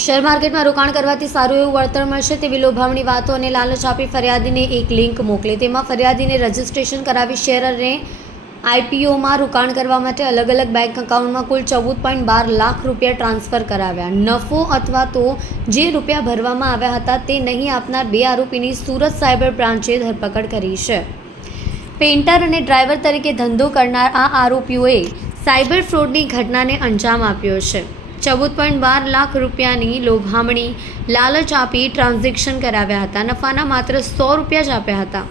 Share માર્કેટમાં રોકાણ કરવાથી સારું એવું વળતર મળશે તેવી લોભામણી વાતો અને લાલચ આપી ફરિયાદીને એક લિંક મોકલી. તેમાં ફરિયાદીને રજિસ્ટ્રેશન કરાવી શેર અને આઈપીઓમાં રોકાણ કરવા માટે અલગ અલગ બેંક એકાઉન્ટમાં કુલ ચૌદ પોઈન્ટ બાર લાખ રૂપિયા ટ્રાન્સફર કરાવ્યા. નફો અથવા તો જે રૂપિયા ભરવામાં આવ્યા હતા તે નહીં આપનાર બે આરોપીની સુરત સાયબર બ્રાન્ચે ધરપકડ કરી છે. પેઇન્ટર અને ડ્રાઈવર તરીકે ધંધો કરનાર આ આરોપીઓએ સાયબર ફ્રોડની ઘટનાને અંજામ આપ્યો છે. ચૌદ પોઈન્ટ બાર લાખ રૂપિયાની લોભામણી. લાલચ આપી ટ્રાન્ઝેક્શન કરાવ્યા હતા. નફાના માત્ર સો રૂપિયા જ આપ્યા હતા.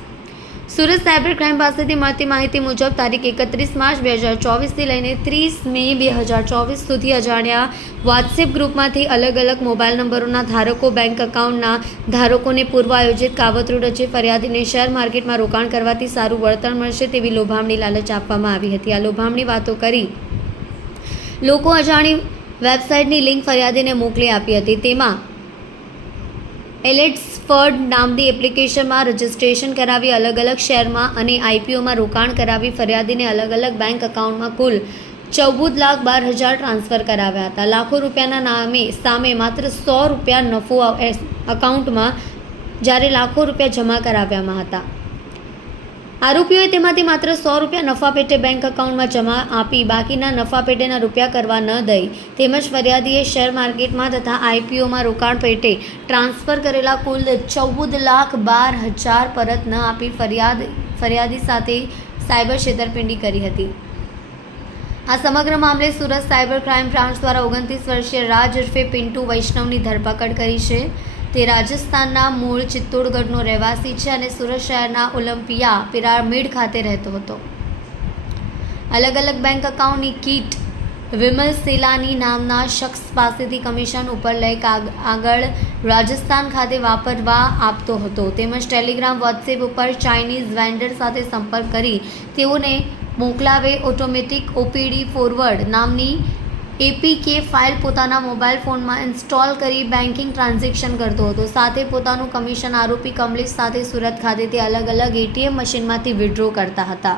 સુરત સાયબર ક્રાઇમ પાસેથી મળતી માહિતી મુજબ તારીખ એકત્રીસ માર્ચ બે હજાર ચોવીસથી લઈને ત્રીસ મે બે હજાર ચોવીસ સુધી અજાણ્યા વોટ્સએપ ગ્રુપમાંથી અલગ અલગ મોબાઈલ નંબરોના ધારકો, બેંક એકાઉન્ટના ધારકોને પૂર્વ આયોજિત કાવતરૂડ રચી ફરિયાદીને શેર માર્કેટમાં રોકાણ કરવાથી સારું વળતર મળશે તેવી લોભામણી લાલચ આપવામાં આવી હતી. આ લોભામણી વાતો કરી લોકો અજાણી વેબસાઇટની લિંક ફરિયાદીને મોકલી આપી હતી. તેમાં એલેટ્સ ફર્ડ નામની એપ્લિકેશનમાં રજિસ્ટ્રેશન કરાવી અલગ અલગ શેરમાં અને આઈપીઓમાં રોકાણ કરાવી ફરિયાદીને અલગ અલગ બેંક એકાઉન્ટમાં કુલ ચૌદ લાખ બાર હજાર ટ્રાન્સફર કરાવ્યા હતા. લાખો રૂપિયાના નામે સામે માત્ર સો રૂપિયા નફો એકાઉન્ટમાં જ્યારે લાખો રૂપિયા જમા કરાવ્યામાં હતા. આરોપીઓએ તેમાંથી માત્ર સો રૂપિયા નફા પેટે બેંક એકાઉન્ટમાં જમા આપી બાકીના નફા પેટેના રૂપિયા કરવા ન દઈ તેમજ ફરિયાદીએ શેર માર્કેટમાં તથા આઈપીઓમાં રોકાણ પેટે ટ્રાન્સફર કરેલા કુલ ચૌદ લાખ બાર હજાર પરત ન આપી ફરિયાદ, ફરિયાદી સાથે સાયબર છેતરપિંડી કરી હતી. આ સમગ્ર મામલે સુરત સાયબર ક્રાઇમ બ્રાન્ચ દ્વારા ઓગણત્રીસ વર્ષીય રાજ ઉર્ફે પિન્ટુ વૈષ્ણવની ધરપકડ કરી છે. તે રાજસ્થાનના મૂળ ચિત્તોડગઢનો રહેવાસી છે અને સુરત શહેરના ઓલિમ્પિયા પિરામિડ ખાતે રહેતો હતો. અલગ અલગ બેંક એકાઉન્ટની કીટ વિમલ સેલાની નામના શખ્સ પાસેથી કમિશન ઉપર લઈ આગળ રાજસ્થાન ખાતે વાપરવા આપતો હતો. તેમજ ટેલિગ્રામ, વોટ્સએપ ઉપર ચાઇનીઝ વેન્ડર સાથે સંપર્ક કરી તેઓને મોકલાવે ઓટોમેટિક ઓપીડી ફોરવર્ડ નામની એપીકે ફાઇલ પોતાના મોબાઈલ ફોનમાં ઇન્સ્ટોલ કરી બેન્કિંગ ટ્રાન્ઝેક્શન કરતો હતો. સાથે પોતાનું કમિશન આરોપી કમલેશ સાથે સુરત ખાતેથી અલગ અલગ એટીએમ મશીનમાંથી વિડ્રો કરતા હતા.